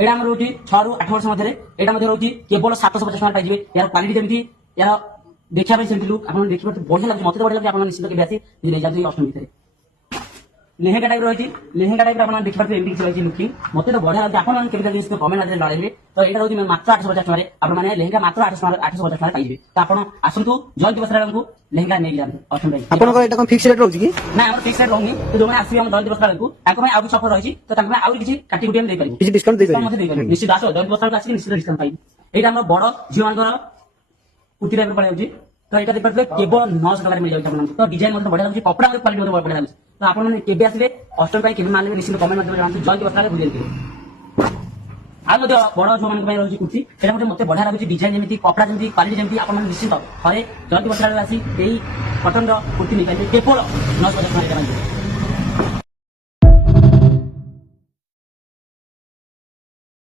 এটা আমার রয়েছে 6 ରୁ 8 ବର୍ଷ ମଧ୍ୟରେ এটা ମଧ୍ୟ ରହୁଛି କେବଳ 750 ଟଙ୍କା ପାଇଯିବେ। ଏହାର କ୍ୱାଲିଟି ଯେମିତି ଏହାର ଦେଖିବା ପାଇଁ ସେମିତି ଲୁକ୍ ଆପଣ ଦେଖିବା ବଢିଆ ଲାଗୁଛି, ମତେ ତ ବଢିଆ ଲାଗୁଛି। ଆପଣ ନିଶ୍ଚିତ କେବେ ଆସି ନେଇଯାନ୍ତୁ ଅଷ୍ଟମୀ ଭିତରେ। ଲେହେଙ୍ଗା ଟାଇପ ରହିଛି, ଲେହେଙ୍ଗା ଟାଇପ ଆପଣ ଦେଖିପାରୁଥିବେ ଏମିତି କିଛି ରହିଛି ଲୁକିଂ, ମତେ ତ ବଢିଆ ଲାଗୁଛି। ଆପଣ କେମିତି ଜିନିଷ କମେଣ୍ଟ ମାଧ୍ୟମରେ ଜଣାଇବେ। ତ ଏଇଟା ରହୁଛି ମାତ୍ର 850 ଟଙ୍କାରେ ଆପଣ ମାନେ ଲେହେଙ୍ଗା ମାତ୍ର 850 ଟଙ୍କାରେ ପାଇଯିବେ। ତ ଆପଣ ଆସନ୍ତୁ ଜୟନ୍ତୀ ବସ୍ତ୍ରାଳୟକୁ ଲେହେଙ୍ଗା ନେଇକି ଯାଆନ୍ତୁ ଅଷ୍ଟମୀ ପାଇଁ। ଆପଣଙ୍କର ଏଇଟା କଣ ଫିକ୍ସ ରେଟ୍ ରହୁଛି କି? ନା ଆମର ଫିକ୍ସ ରେଟ୍ ରହୁନି। ତ ଯୋଉମାନେ ଆସିବେ ଆମ ଜୟନ୍ତୀ ବସ୍ତ୍ରାଳୟକୁ ତାଙ୍କ ପାଇଁ ଆଉ କିଛି ଅଫର ରହିଛି, ତ ତାଙ୍କ ପାଇଁ ଆହୁରି କିଛି କାଟି କୁଟି ଆମେ ଦେଇପାରିବୁ, କିଛି ଡିସକାଉଣ୍ଟ ଦେଇପାରିବେ? ମଧ୍ୟ ଦେଇପାରିବୁ। ନିଶ୍ଚିତ ଆସ ଜୟନ୍ତୀ ବସ୍ତ୍ରାଳୟକୁ ଆସିକି ନିଶ୍ଚିତ ଡିସକାଉଣ୍ଟ ପାଇବେ। ଏଇଟା ଆମର ବଡ ଝିଅ ମାନଙ୍କର କୁର୍ତ୍ତୀ ଟାଇପର ପଳାଉଛି। ତ ଏଇଟା ଦେଖିପାରୁଥିବେ କେବଳ 900 ଟଙ୍କାରେ ମିଳିଯାଉଛି ଆପଣଙ୍କୁ। ତ ଡିଜାଇନ ମଧ୍ୟ ବଢିଆ ଲାଗୁଛି, କପଡା କ୍ୱାଲିଟି ମଧ୍ୟ ବଢିଆ ଲାଗୁଛି। ତ ଆପଣ ମାନେ କେବେ ଆସିବେ ଅଷ୍ଟମୀ ପାଇଁ କେବେ ମାନିବେ ନିଶ୍ଚିତ କମେଣ୍ଟ ମାଧ୍ୟମରେ ଜଣାନ୍ତୁ। ଜୟନ୍ତୀ ବସ୍ତ୍ରାଳୟ ବୁଲି ଯାଇଥିବେ। ଆଉ ମଧ୍ୟ ବଡ ଝିଅମାନଙ୍କ ପାଇଁ ରହିଛି କୁର୍ତ୍ତୀ, ସେଟା ମଧ୍ୟ ମତେ ବଢିଆ ଲାଗୁଛି। ଡିଜାଇନ ଯେମିତି, କପଡା ଯେମିତି, କ୍ୱାଲିଟି ଯେମିତି, ଆପଣ ନିଶ୍ଚିତ ଥରେ ଜୟନ୍ତୀ ବସ୍ତ୍ରାଳୟ ଆସି ଏଇ କଟନର କୁର୍ତ୍ତୀ ନେଇପାରିବେ କେବଳ 950 ଟଙ୍କାରେ।